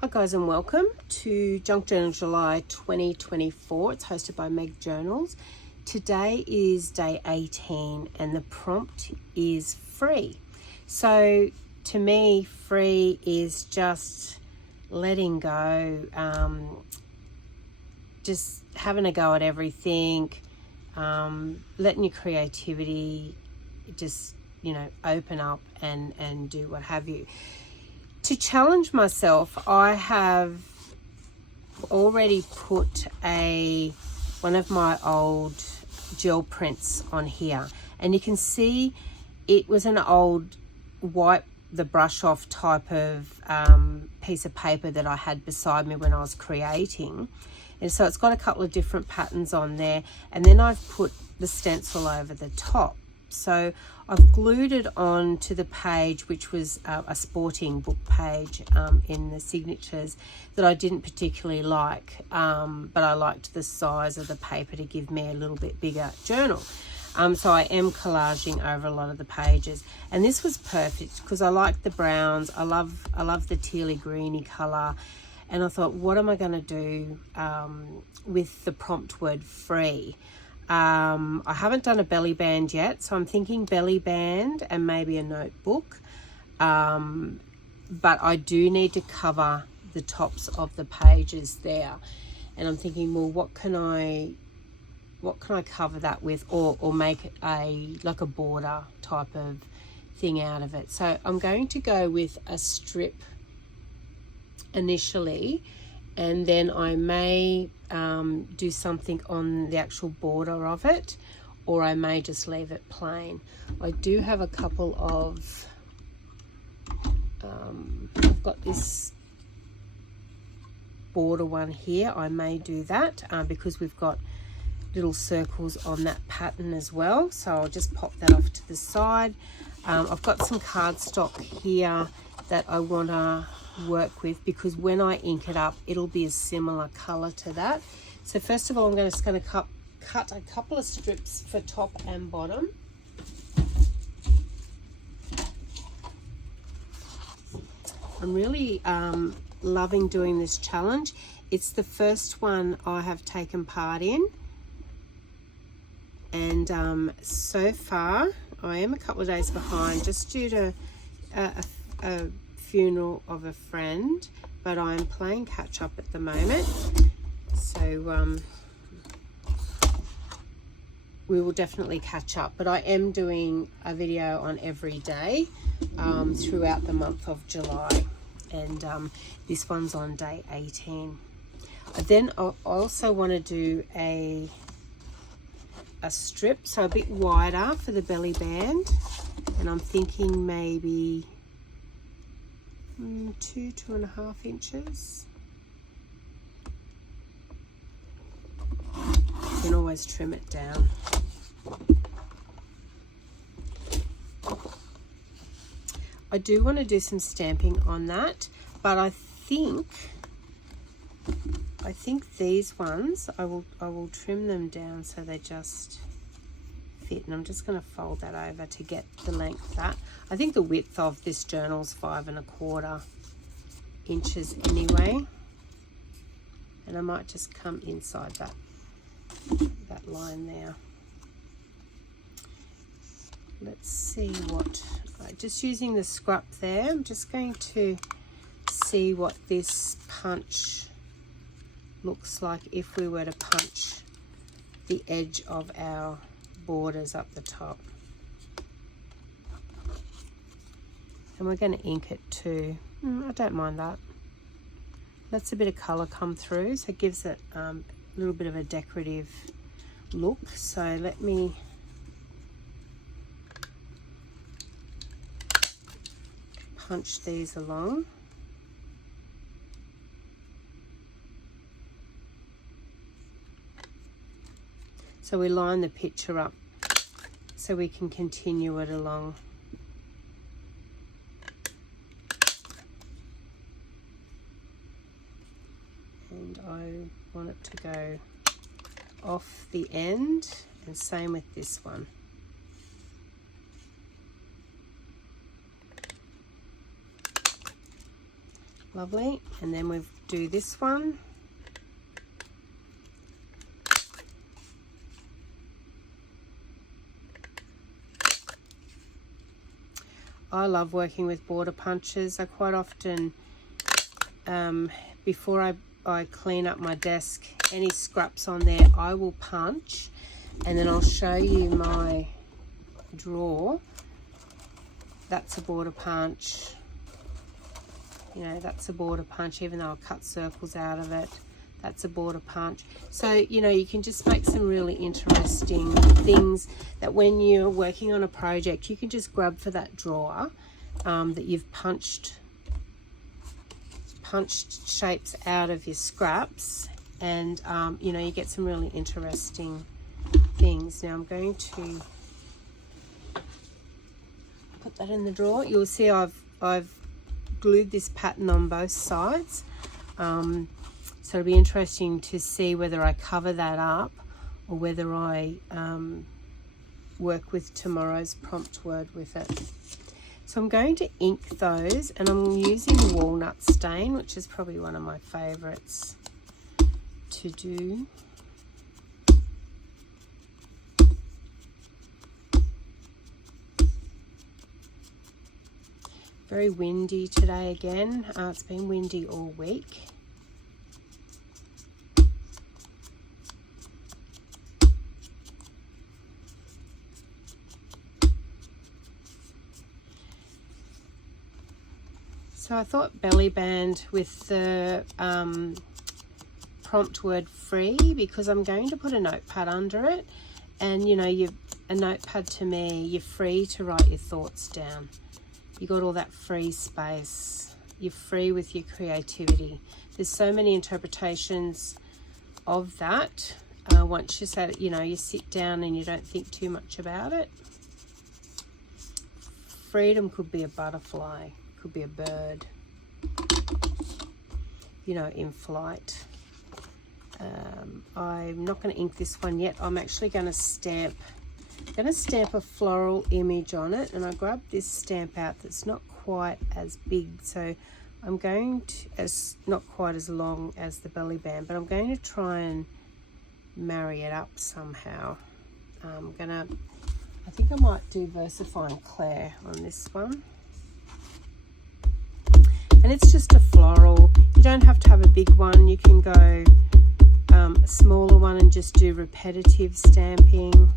Hi guys and welcome to Junk Journal July 2024. It's hosted by Meg Journals. Today is day 18 and the prompt is free. So to me, free is just letting go, just having a go at everything, letting your creativity just, open up and do what have you. To challenge myself, I have already put one of my old gel prints on here, and you can see it was an old wipe the brush off type of piece of paper that I had beside me when I was creating, and so it's got a couple of different patterns on there, and then I've put the stencil over the top. So I've glued it on to the page, which was a sporting book page in the signatures that I didn't particularly like, but I liked the size of the paper to give me a little bit bigger journal. So I am collaging over a lot of the pages, and this was perfect because I like the browns. I love the tealy greeny color, and I thought, what am I going to do with the prompt word free? I haven't done a belly band yet, so I'm thinking belly band and maybe a notebook, but I do need to cover the tops of the pages there, and I'm thinking, well, what can I cover that with, or make like a border type of thing out of it. So I'm going to go with a strip initially, and then I may do something on the actual border of it, or I may just leave it plain. I do have a couple of I've got this border one here. I may do that because we've got little circles on that pattern as well, so I'll just pop that off to the side. I've got some cardstock here that I want to work with, because when I ink it up, it'll be a similar color to that. So first of all, I'm just going to cut a couple of strips for top and bottom. I'm really loving doing this challenge. It's the first one I have taken part in, and so far I am a couple of days behind just due to a funeral of a friend, but I'm playing catch up at the moment, so we will definitely catch up. But I am doing a video on every day throughout the month of July, and this one's on day 18. Then I also want to do a strip, so a bit wider for the belly band, and I'm thinking maybe 2.5 inches. You can always trim it down. I do want to do some stamping on that, but I think these ones I will trim them down so they just fit, and I'm just going to fold that over to get the length that I think the width of this journal is 5.25 inches anyway, and I might just come inside that line there. Let's see what, just using the scrap there, I'm just going to see what this punch looks like if we were to punch the edge of our borders up the top. And we're going to ink it too. I don't mind that. That's a bit of colour come through, so it gives it a little bit of a decorative look. So let me punch these along. So we line the picture up so we can continue it along. And I want it to go off the end, and same with this one. Lovely. And then we do this one. I love working with border punches. I quite often, before I clean up my desk, any scraps on there I will punch, and then I'll show you my drawer. That's a border punch. You know, that's a border punch, even though I cut circles out of it. That's a border punch. So, you know, you can just make some really interesting things that when you're working on a project, you can just grab for that drawer that you've punched shapes out of your scraps, and, you know, you get some really interesting things. Now I'm going to put that in the drawer. You'll see I've glued this pattern on both sides. So it'll be interesting to see whether I cover that up or whether I work with tomorrow's prompt word with it. So I'm going to ink those, and I'm using walnut stain, which is probably one of my favorites to do. Very windy today again. It's been windy all week. So I thought belly band with the prompt word free, because I'm going to put a notepad under it, and you know, a notepad to me, you're free to write your thoughts down. You got all that free space. You're free with your creativity. There's so many interpretations of that. Once you say, you know, you sit down and you don't think too much about it. Freedom could be a butterfly, could be a bird, you know, in flight. I'm not going to ink this one yet. I'm actually going to stamp a floral image on it, and I grabbed this stamp out that's not quite as big, so I'm going to, it's not quite as long as the belly band, but I'm going to try and marry it up somehow. I think I might do VersaFine Claire on this one. And it's just a floral. You don't have to have a big one. You can go a smaller one and just do repetitive stamping.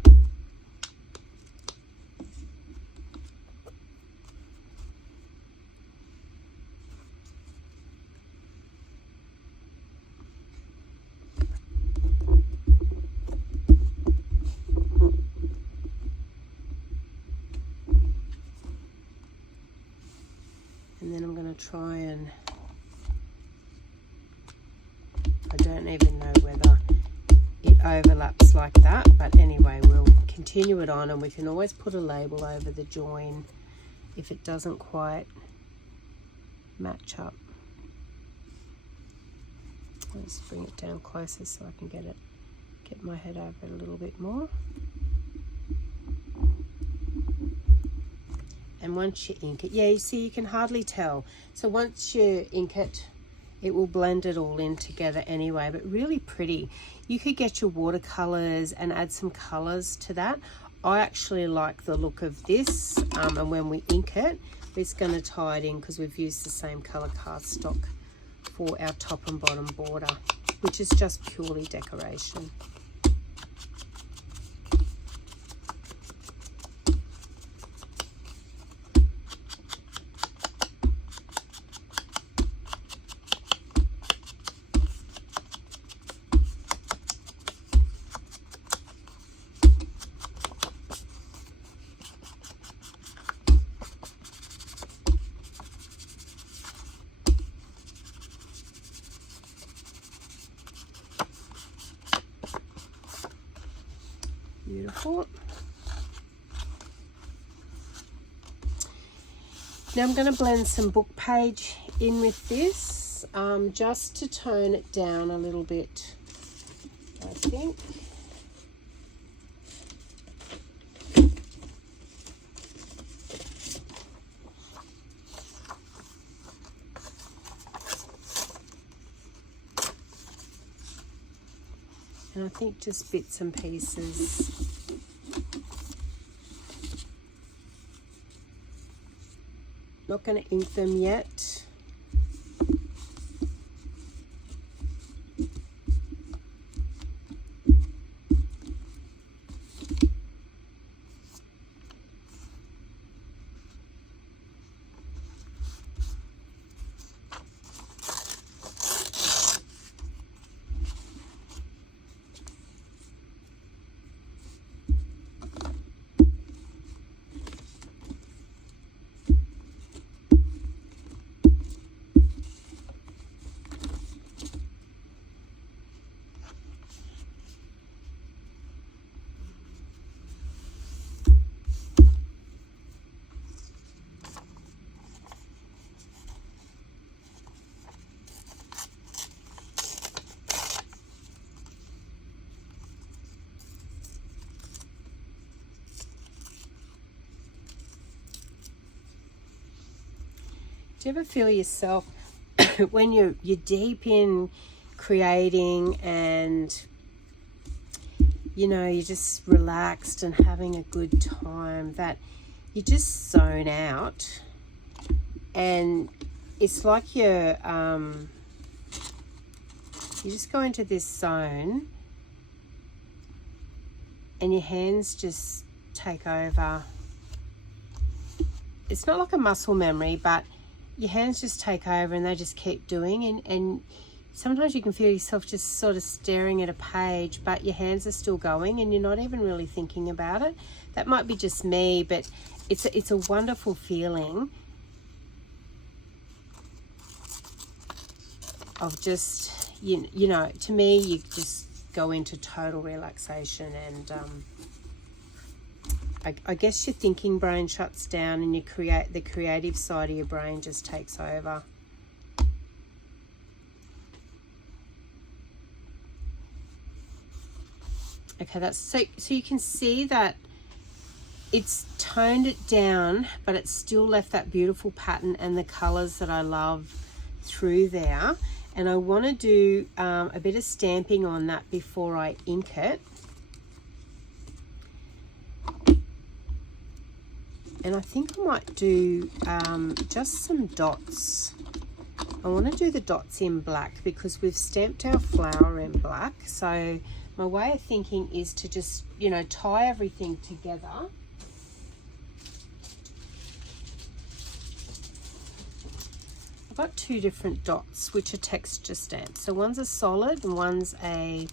And then I'm going to try and, I don't even know whether it overlaps like that, but anyway, we'll continue it on, and we can always put a label over the join if it doesn't quite match up. Let's bring it down closer so I can get my head over it a little bit more. And once you ink it, yeah, you see, you can hardly tell. So once you ink it, it will blend it all in together anyway, but really pretty. You could get your watercolors and add some colors to that. I actually like the look of this, and when we ink it, it's going to tie it in because we've used the same color cardstock for our top and bottom border, which is just purely decoration. Beautiful. Now I'm going to blend some book page in with this, just to tone it down a little bit, I think. And I think just bits and pieces. Not going to ink them yet. Do you ever feel yourself when you're deep in creating and you're just relaxed and having a good time, that you just zone out, and it's like you just go into this zone and your hands just take over. It's not like a muscle memory, but your hands just take over and they just keep doing, and sometimes you can feel yourself just sort of staring at a page, but your hands are still going and you're not even really thinking about it. That might be just me, but it's a wonderful feeling of just, to me, you just go into total relaxation, and I guess your thinking brain shuts down and the creative side of your brain just takes over. Okay, that's so you can see that it's toned it down, but it's still left that beautiful pattern and the colors that I love through there. And I want to do a bit of stamping on that before I ink it. And I think I might do just some dots. I want to do the dots in black because we've stamped our flower in black. So my way of thinking is to just, tie everything together. I've got two different dots, which are texture stamps. So one's a solid and one's a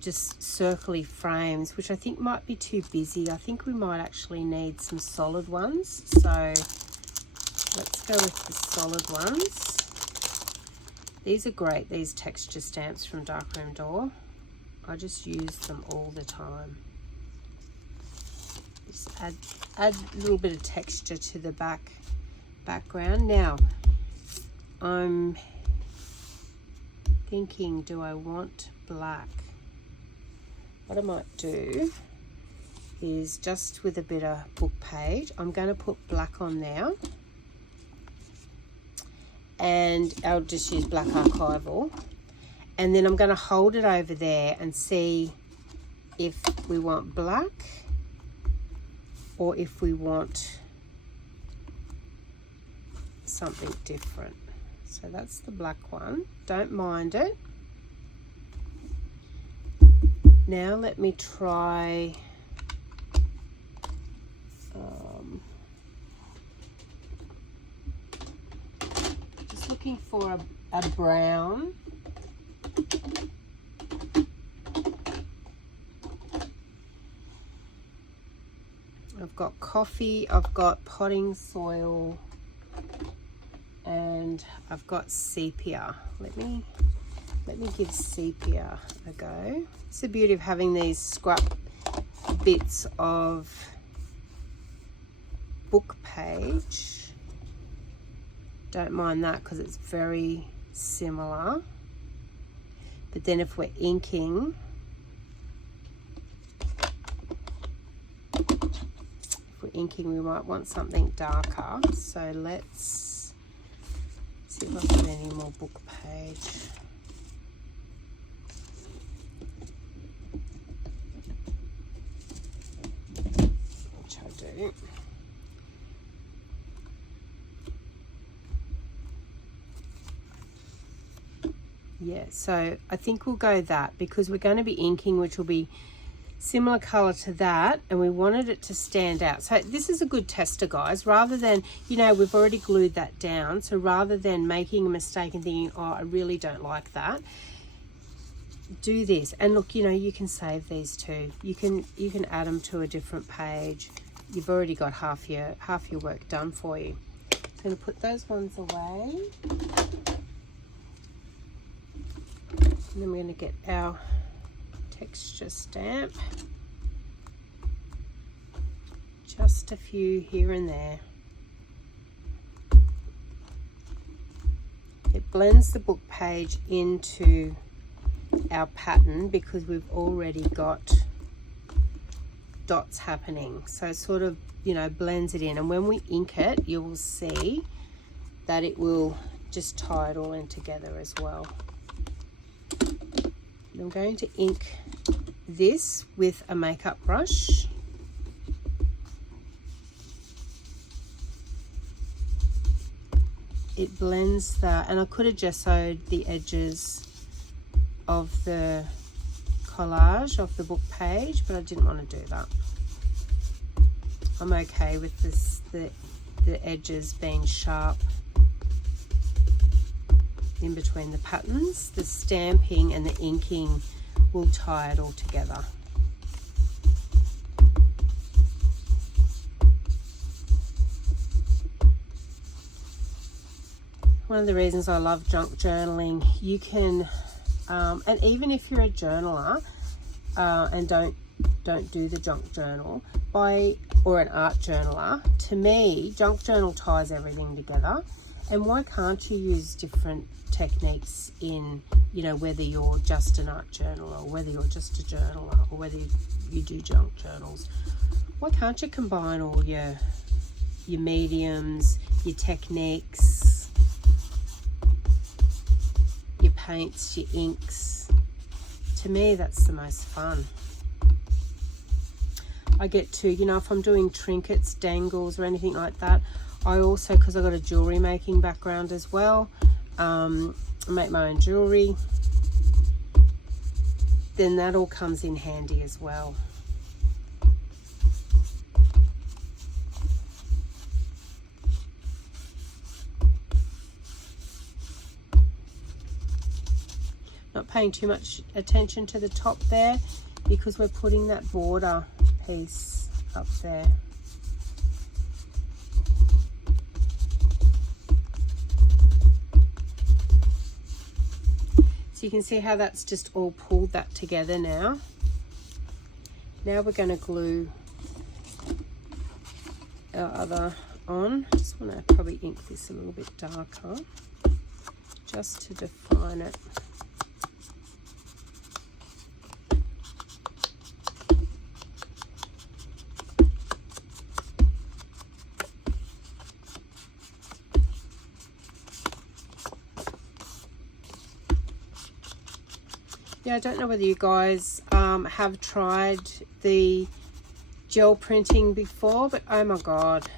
just circly frames, which I think might be too busy. I think we might actually need some solid ones. So let's go with the solid ones. These are great, these texture stamps from Darkroom Door. I just use them all the time. Just add a little bit of texture to the background. Now, I'm thinking, do I want black? What I might do is just with a bit of book page, I'm going to put black on there, and I'll just use black archival, and then I'm going to hold it over there and see if we want black or if we want something different. So that's the black one. Don't mind it. Now let me try just looking for a brown. I've got coffee, I've got potting soil, and I've got sepia. Let me give sepia a go. It's the beauty of having these scrap bits of book page. Don't mind that because it's very similar. But then if we're inking, we might want something darker. So let's see if I've got any more book page. Yeah, so I think we'll go that, because we're going to be inking, which will be similar color to that, and we wanted it to stand out. So this is a good tester, guys. Rather than, you know, we've already glued that down, so rather than making a mistake and thinking, oh, I really don't like that, do this. And look, you know, you can save these too. You can add them to a different page. You've already got half your work done for you. I'm going to put those ones away, and then we're going to get our texture stamp. Just a few here and there. It blends the book page into our pattern because we've already got dots happening, so it sort of, you know, blends it in, and when we ink it, you will see that it will just tie it all in together as well. And I'm going to ink this with a makeup brush. It blends that, and I could have gessoed the edges of the collage of the book page, but I didn't want to do that. I'm okay with this, the edges being sharp in between the patterns. The stamping and the inking will tie it all together. One of the reasons I love junk journaling, you can and even if you're a journaler and don't do the junk journal, or an art journaler, to me junk journal ties everything together. And why can't you use different techniques in, you know, whether you're just an art journaler, or whether you're just a journaler, or whether you do junk journals? Why can't you combine all your mediums, your techniques, your paints, your inks? To me, that's the most fun. I get to, you know, if I'm doing trinkets, dangles, or anything like that, I also, because I've got a jewelry making background as well, I make my own jewelry, then that all comes in handy as well. Not paying too much attention to the top there, because we're putting that border piece up there. So you can see how that's just all pulled that together now. Now we're going to glue our other on. Just want to probably ink this a little bit darker just to define it. Yeah, I don't know whether you guys have tried the gel printing before, but oh my god,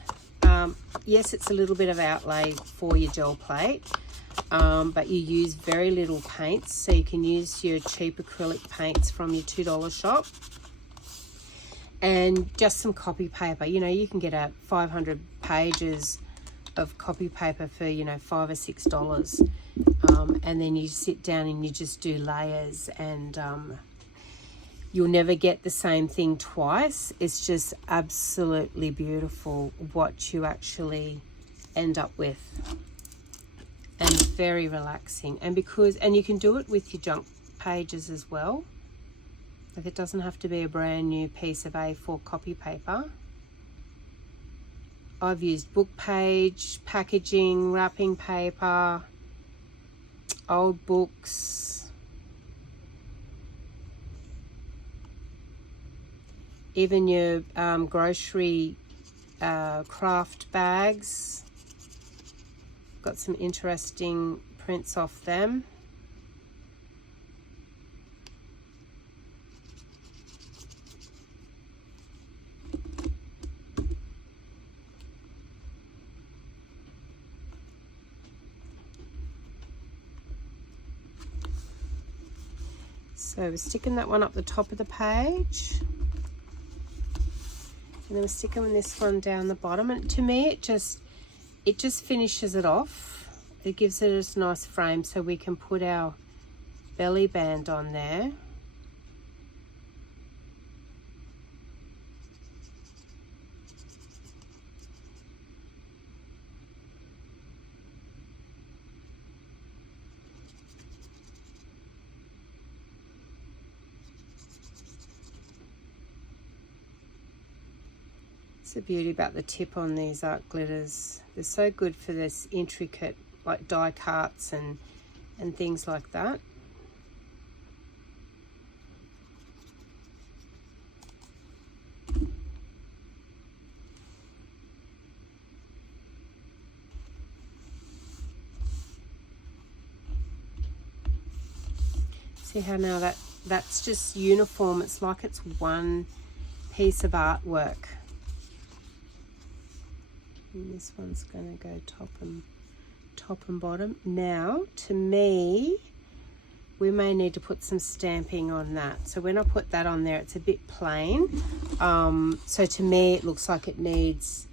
yes, it's a little bit of outlay for your gel plate, but you use very little paints, so you can use your cheap acrylic paints from your $2 shop and just some copy paper. You know, you can get 500 pages of copy paper for, you know, $5 or $6. And then you sit down and you just do layers, and you'll never get the same thing twice. It's just absolutely beautiful what you actually end up with, and very relaxing. And you can do it with your junk pages as well. Like, it doesn't have to be a brand new piece of A4 copy paper. I've used book page, packaging, wrapping paper, old books, even your grocery craft bags. Got some interesting prints off them. So we're sticking that one up the top of the page, and then we're sticking this one down the bottom, and to me it just finishes it off. It gives it a nice frame so we can put our belly band on there. The beauty about the tip on these art glitters, they're so good for this intricate like die cuts and things like that. See how now that's just uniform, it's like it's one piece of artwork. And this one's going to go top and bottom. Now, to me, we may need to put some stamping on that. So when I put that on there, it's a bit plain. So to me, it looks like it needs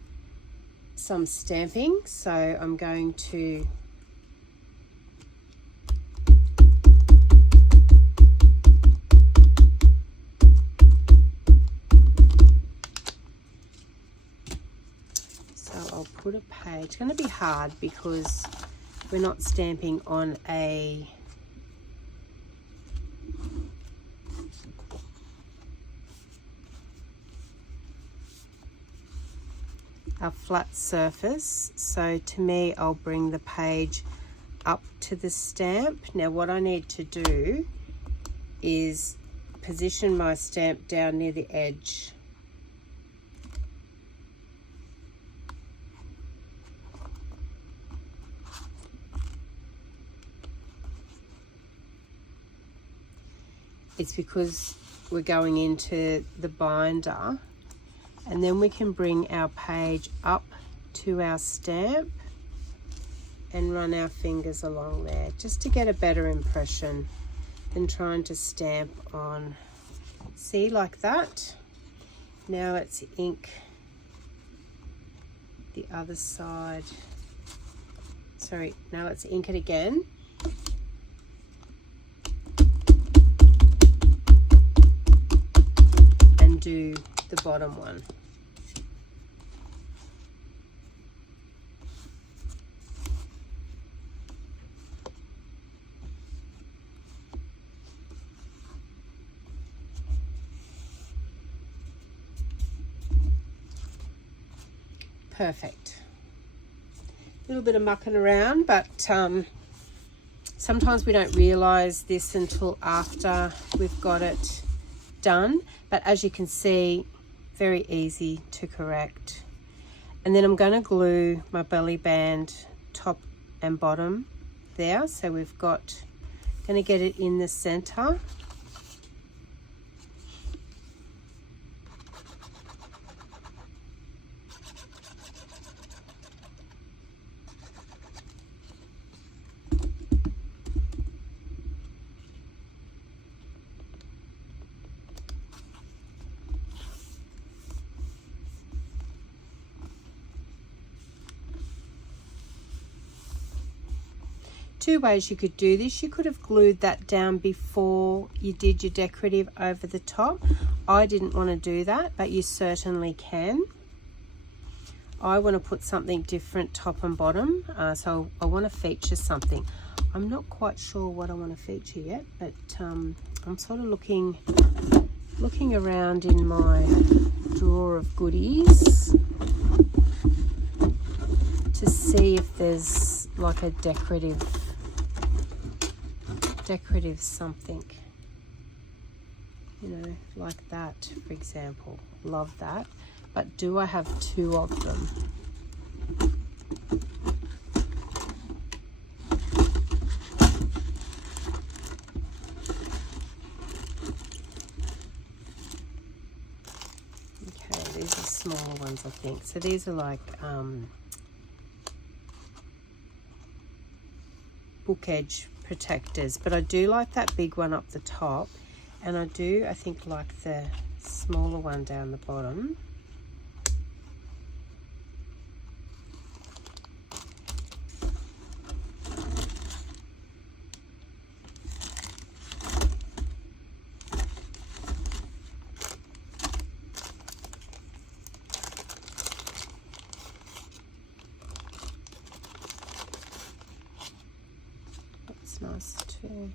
some stamping. So I'm going to put a page. It's going to be hard because we're not stamping on a flat surface. So to me, I'll bring the page up to the stamp. Now what I need to do is position my stamp down near the edge. It's because we're going into the binder, and then we can bring our page up to our stamp and run our fingers along there just to get a better impression than trying to stamp on. See, like that. Now let's ink the other side. Sorry, now let's ink it again. Do the bottom one. Perfect. A little bit of mucking around, but sometimes we don't realize this until after we've got it done. But as you can see, very easy to correct. And then I'm going to glue my belly band top and bottom there. So we've got, going to get it in the center. Two ways you could do this. You could have glued that down before you did your decorative over the top. I didn't want to do that, but you certainly can. I want to put something different top and bottom, so I want to feature something. I'm not quite sure what I want to feature yet, but I'm sort of looking around in my drawer of goodies to see if there's like a decorative something, you know, like that, for example. Love that. But do I have two of them? Okay, these are smaller ones, I think. So these are like book edge protectors, but I do like that big one up the top And I think, like the smaller one down the bottom. That's nice too.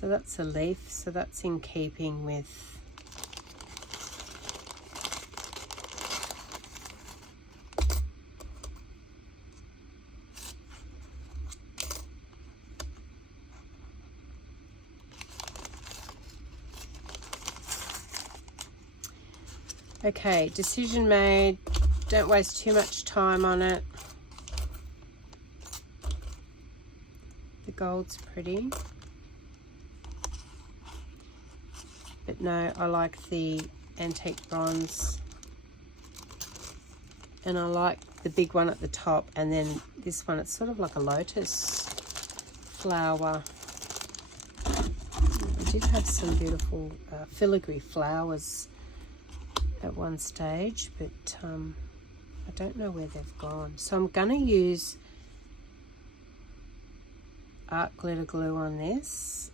So that's a leaf, so that's in keeping with okay, decision made. Don't waste too much time on it. The gold's pretty. But no, I like the antique bronze. And I like the big one at the top. And then this one, it's sort of like a lotus flower. I did have some beautiful filigree flowers at one stage, but I don't know where they've gone. So I'm going to use art glitter glue on this.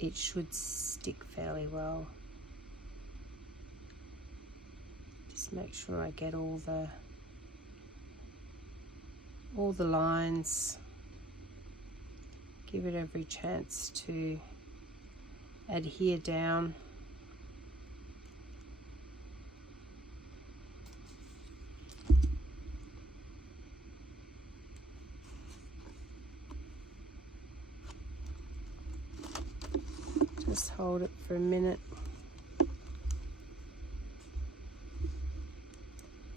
It should stick fairly well. Just make sure I get all the lines. Give it every chance to adhere down. Just hold it for a minute.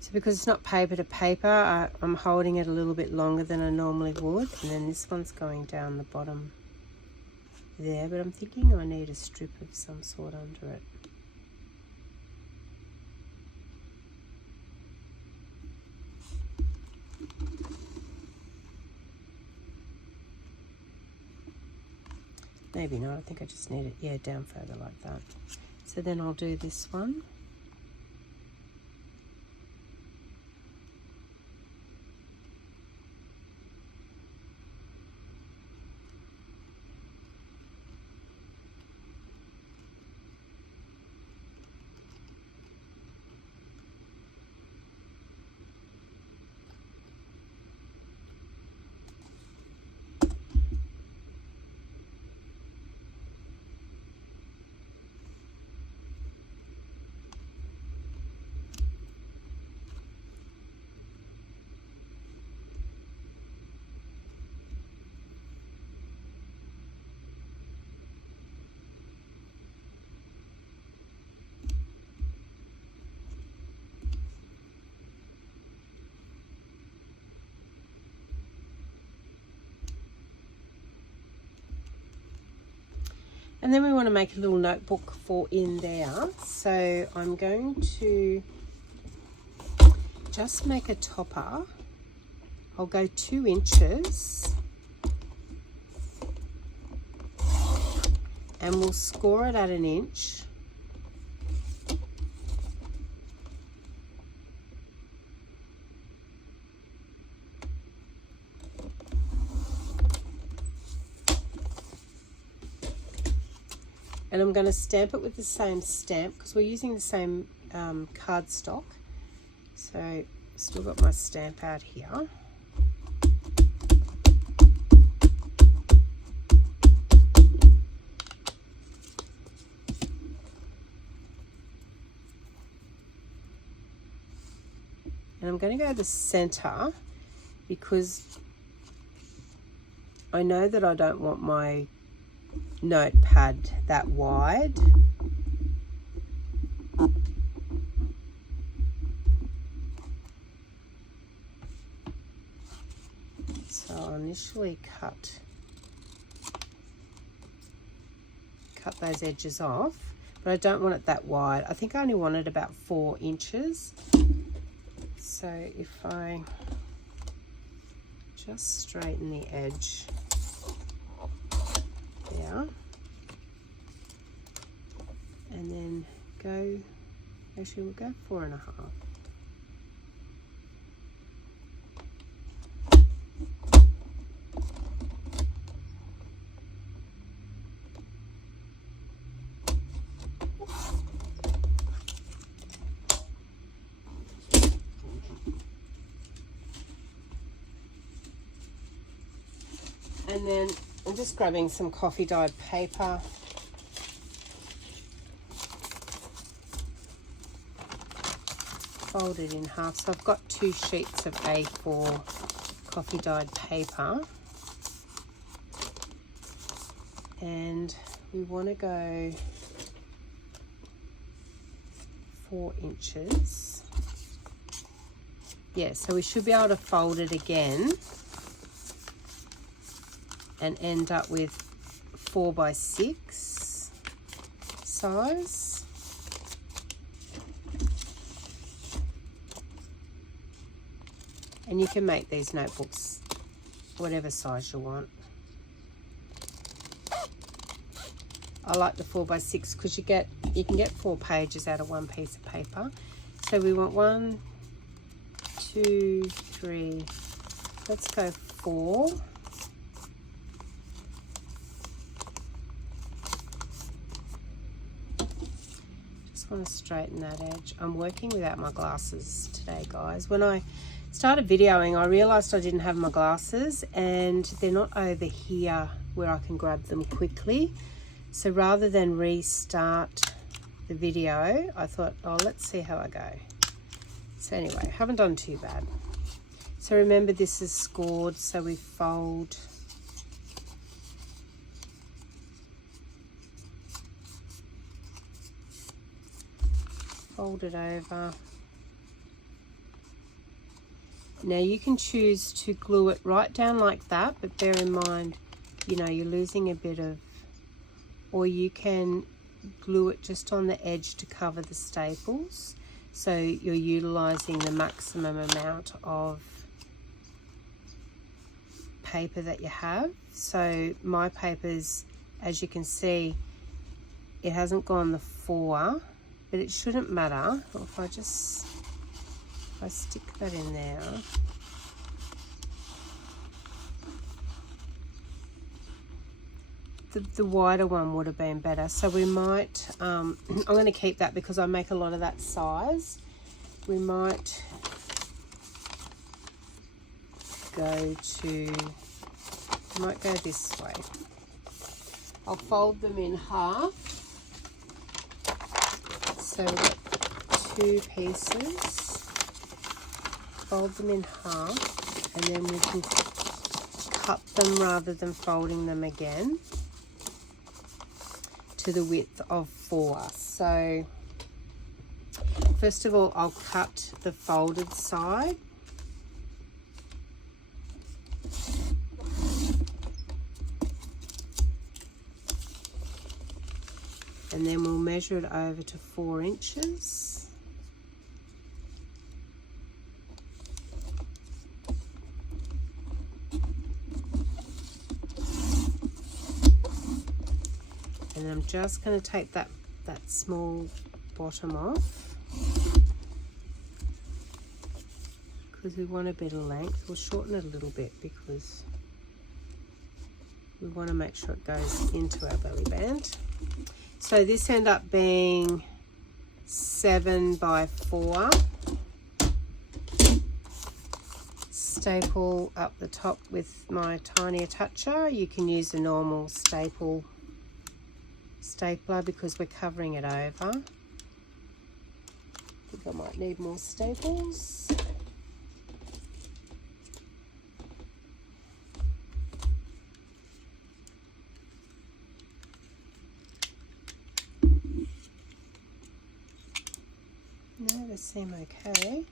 So because it's not paper to paper, I'm holding it a little bit longer than I normally would. And then this one's going down the bottom there, but I'm thinking I need a strip of some sort under it. Maybe not, I think I just need it, yeah, down further like that. So then I'll do this one. And then we want to make a little notebook for in there. So I'm going to just make a topper. I'll go 2 inches. And we'll score it at 1 inch. And I'm going to stamp it with the same stamp because we're using the same cardstock. So still got my stamp out here. And I'm going to go the center because I know that I don't want my notepad that wide. initially cut those edges off, but I don't want it that wide. I think I only want it about 4 inches. So if I just straighten the edge there, and then go, actually we'll go 4.5. And then I'm just grabbing some coffee dyed paper. Fold it in half. So I've got 2 sheets of A4 coffee dyed paper. And we want to go 4 inches. Yeah, so we should be able to fold it again and end up with 4 by 6 size. And you can make these notebooks whatever size you want. I like the 4 by 6 because you can get 4 pages out of 1 piece of paper. So we want 1, 2, 3. Let's go 4. Want to straighten that edge. I'm working without my glasses today, guys. When I started videoing, I realized I didn't have my glasses, and they're not over here where I can grab them quickly. So rather than restart the video, I thought, oh, let's see how I go. So anyway, haven't done too bad. So remember, this is scored, so we fold it over. Now you can choose to glue it right down like that, but bear in mind, you know, you're losing a bit of, or you can glue it just on the edge to cover the staples, so you're utilizing the maximum amount of paper that you have. So my papers, as you can see, it hasn't gone the 4, but it shouldn't matter. If I stick that in there, the wider one would have been better. So we might, I'm going to keep that because I make a lot of that size. We might go this way. I'll fold them in half. So we've got 2 pieces, fold them in half, and then we can cut them rather than folding them again to the width of 4. So first of all, I'll cut the folded side. And then we'll measure it over to 4 inches. And I'm just going to take that small bottom off because we want a bit of length. We'll shorten it a little bit because we want to make sure it goes into our belly band. So this ended up being 7 by 4. Staple up the top with my tiny attacher. You can use a normal stapler because we're covering it over. I think I might need more staples. No, they seem okay.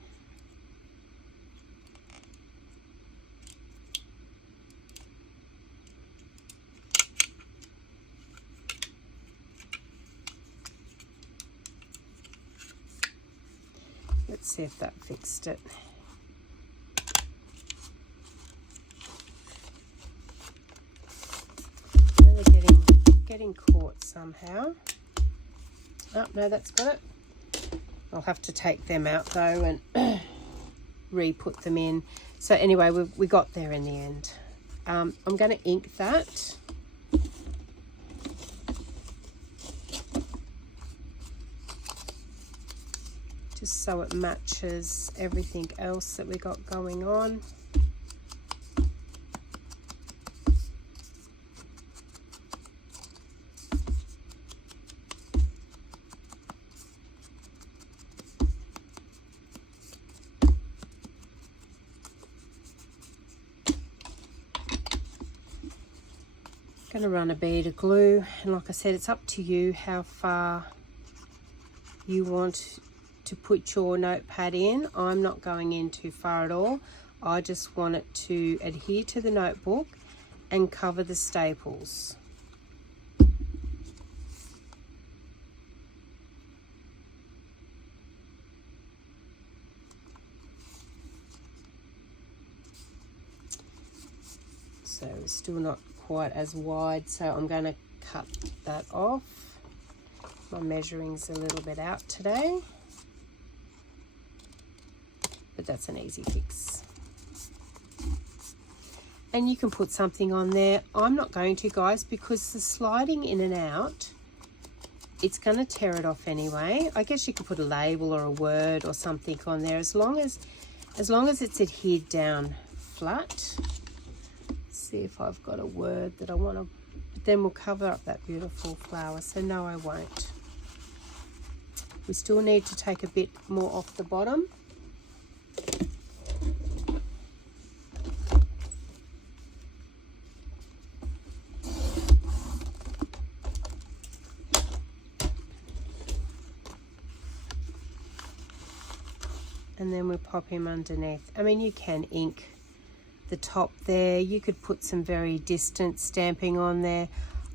see if that fixed it. And they're getting caught somehow. Oh, no, that's got it. I'll have to take them out though and re-put them in. So anyway, we got there in the end. I'm going to ink that. Just so it matches everything else that we got going on. Going to run a bead of glue, and like I said, it's up to you how far you want to put your notepad in. I'm not going in too far at all. I just want it to adhere to the notebook and cover the staples. So it's still not quite as wide, so I'm going to cut that off. My measuring's a little bit out today, but that's an easy fix. And you can put something on there. I'm not going to, guys, because the sliding in and out, it's going to tear it off anyway. I guess you could put a label or a word or something on there, as long as it's adhered down flat. See if I've got a word that I want to, but then we'll cover up that beautiful flower, so no, I won't. We still need to take a bit more off the bottom. And then we pop him underneath. I mean, you can ink the top there. You could put some very distant stamping on there.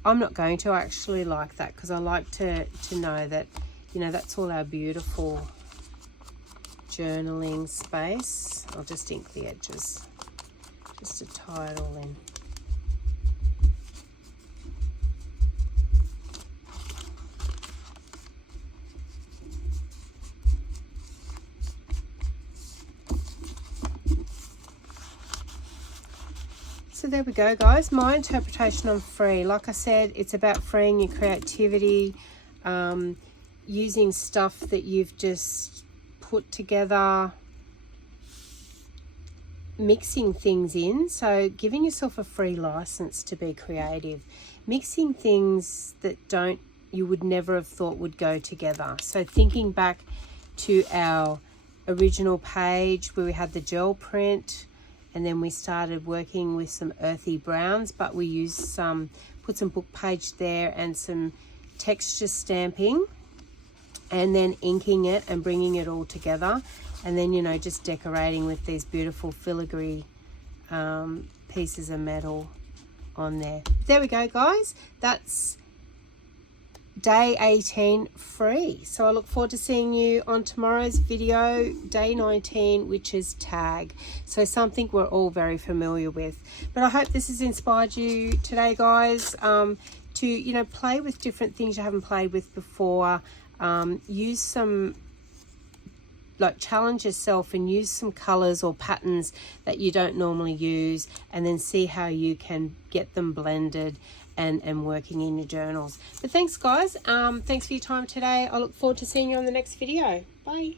I'm not going to. Actually like that because I like to know that, you know, that's all our beautiful journaling space. I'll just ink the edges just to tie it all in. So there we go, guys. My interpretation on free, like I said, it's about freeing your creativity, using stuff that you've just put together, mixing things in. So giving yourself a free license to be creative, mixing things that you would never have thought would go together. So thinking back to our original page where we had the gel print, and then we started working with some earthy browns, but we used put some book page there and some texture stamping, and then inking it and bringing it all together, and then, you know, just decorating with these beautiful filigree pieces of metal on there. There we go, guys. That's day 18 free. So I look forward to seeing you on tomorrow's video, day 19, which is tag. So something we're all very familiar with. But I hope this has inspired you today, guys, to, you know, play with different things you haven't played with before. Use some, like, challenge yourself and use some colors or patterns that you don't normally use, and then see how you can get them blended and working in your journals. But thanks, guys. Thanks for your time today. I look forward to seeing you on the next video. Bye.